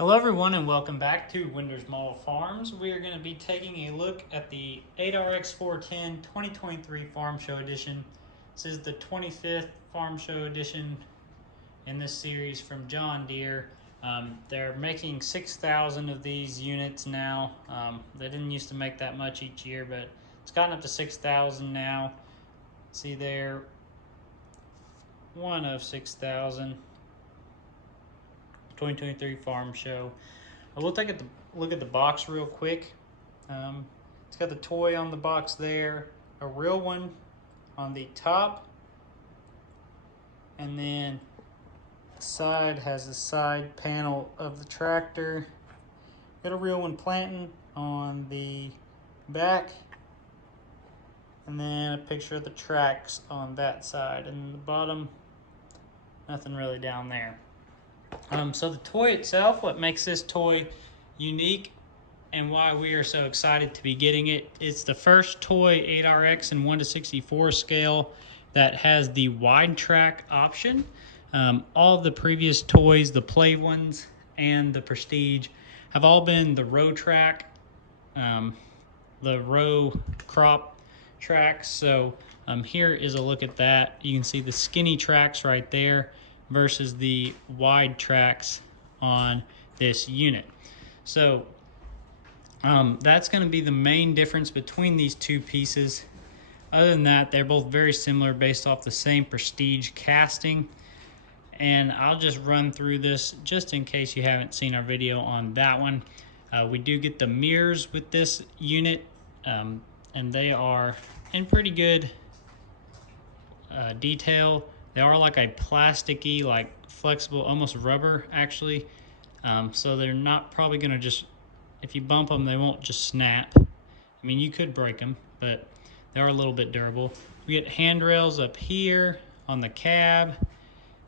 Hello everyone and welcome back to Winders Model Farms. We are going to be taking a look at the 8RX410 2023 Farm Show Edition. This is the 25th Farm Show Edition in this series from John Deere. They're making 6,000 of these units now. They didn't used to make that much each year, but it's gotten up to 6,000 now. See there, one of 6,000. 2023 Farm Show. We'll take a look at the box real quick. It's got the toy on the box there, a real one on the top, and then the side has the side panel of the tractor. Got a real one planting on the back, and then a picture of the tracks on that side, and the bottom, nothing really down there. So the toy itself, what makes this toy unique and why we are so excited to be getting it, it's the first toy 8RX and 1:64 scale that has the wide track option. All of the previous toys, the play ones and the Prestige, have all been the row track, the row crop tracks. So here is a look at that. You can see the skinny tracks right there versus the wide tracks on this unit. So that's going to be the main difference between these two pieces. Other than that, they're both very similar based off the same Prestige casting. And I'll just run through this just in case you haven't seen our video on that one. We do get the mirrors with this unit, and they are in pretty good detail. They are like a plasticky, like flexible, almost rubber actually. So they're not probably gonna just, if you bump them, they won't just snap. I mean, you could break them, but they are a little bit durable. We get handrails up here on the cab,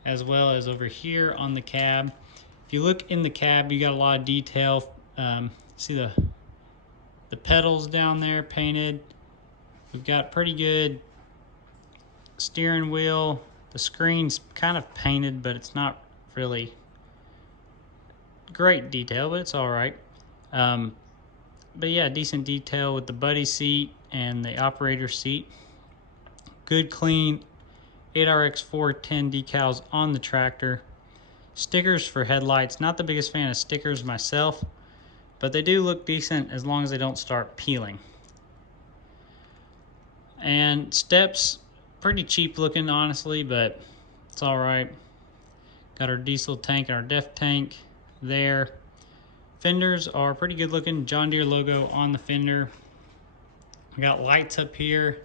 as well as over here on the cab. If you look in the cab, you got a lot of detail. See the pedals down there painted. We've got pretty good steering wheel. The screen's kind of painted, but it's not really great detail, but it's all right. But yeah, decent detail with the buddy seat and the operator seat. Good clean 8RX 410 decals on the tractor. Stickers for headlights. Not the biggest fan of stickers myself, but they do look decent as long as they don't start peeling. And steps, pretty cheap looking honestly, but it's all right. Got our diesel tank and our def tank there. Fenders are pretty good looking. John Deere logo on the fender. We got lights up here.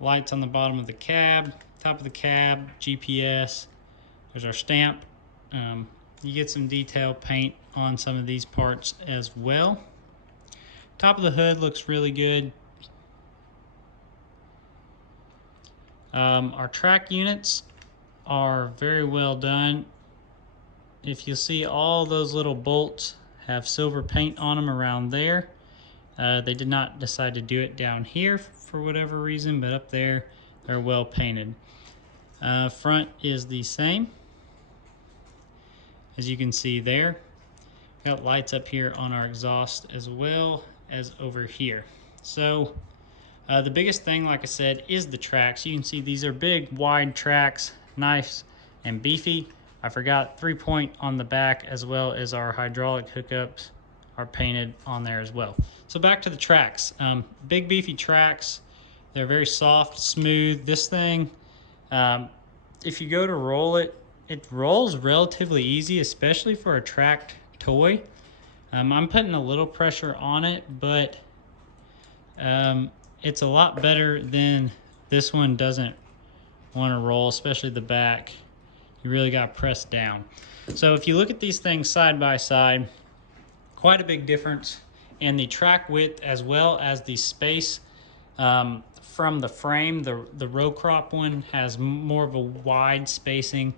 Lights on the bottom of the cab. Top of the cab, GPS. There's our stamp. You get some detail paint on some of these parts as well. Top of the hood looks really good. Our track units are very well done. If you see, all those little bolts have silver paint on them around there. They did not decide to do it down here for whatever reason, but up there they're well painted. Front is the same, as you can see there. Got lights up here on our exhaust as well as over here. So the biggest thing, like I said, is the tracks. You can see these are big, wide tracks, nice and beefy. I forgot 3-point on the back, as well as our hydraulic hookups are painted on there as well. So back to the tracks. Big beefy tracks. They're very soft, smooth. This thing, if you go to roll it, it rolls relatively easy, especially for a tracked toy. I'm putting a little pressure on it, but it's a lot better than this one doesn't want to roll, especially the back. You really got to press down. So if you look at these things side by side, quite a big difference in the track width as well as the space from the frame. The row crop one has more of a wide spacing,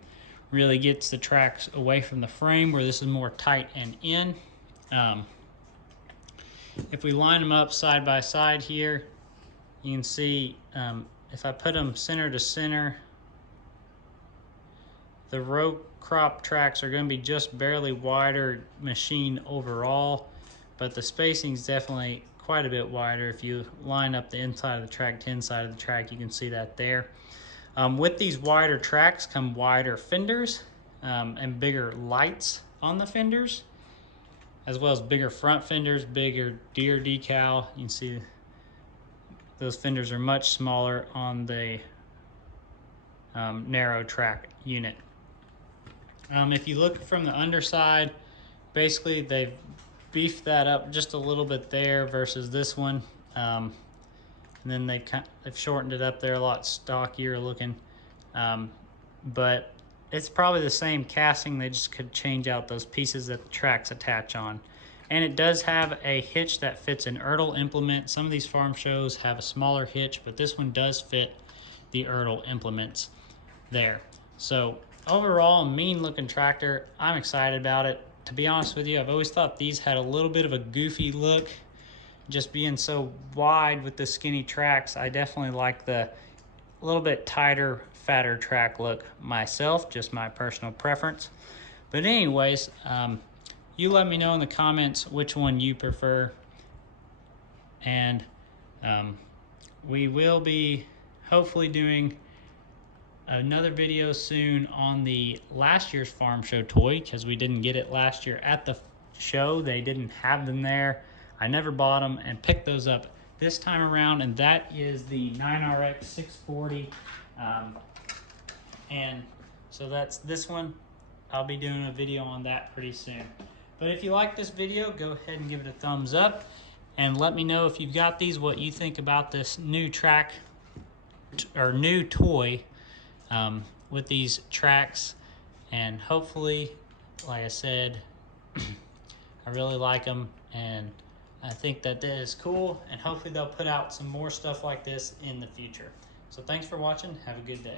really gets the tracks away from the frame, where this is more tight and in. If we line them up side by side here, you can see if I put them center to center, The row crop tracks are going to be just barely wider machine overall, but the spacing is definitely quite a bit wider. If you line up the inside of the track to inside of the track, you can see that there. With these wider tracks come wider fenders and bigger lights on the fenders, as well as bigger front fenders, bigger Deere decal. You can see those fenders are much smaller on the narrow track unit. If you look from the underside, basically they've beefed that up just a little bit there versus this one. And then they've shortened it up there, a lot stockier looking. But it's probably the same casting, they just could change out those pieces that the tracks attach on. And it does have a hitch that fits an Ertl implement. Some of these farm shows have a smaller hitch, but this one does fit the Ertl implements there. So overall, mean looking tractor. I'm excited about it. To be honest with you, I've always thought these had a little bit of a goofy look, just being so wide with the skinny tracks. I definitely like the little bit tighter, fatter track look myself, just my personal preference. But anyways, you let me know in the comments which one you prefer, and we will be hopefully doing another video soon on the last year's farm show toy, because we didn't get it last year at the show. They didn't have them there. I never bought them and picked those up this time around, and that is the 9RX 640. And so that's this one. I'll be doing a video on that pretty soon. But if you like this video, go ahead and give it a thumbs up, and let me know if you've got these, what you think about this new track or new toy with these tracks. And hopefully, like I said, I really like them, and I think that is cool, and hopefully they'll put out some more stuff like this in the future. So thanks for watching. Have a good day.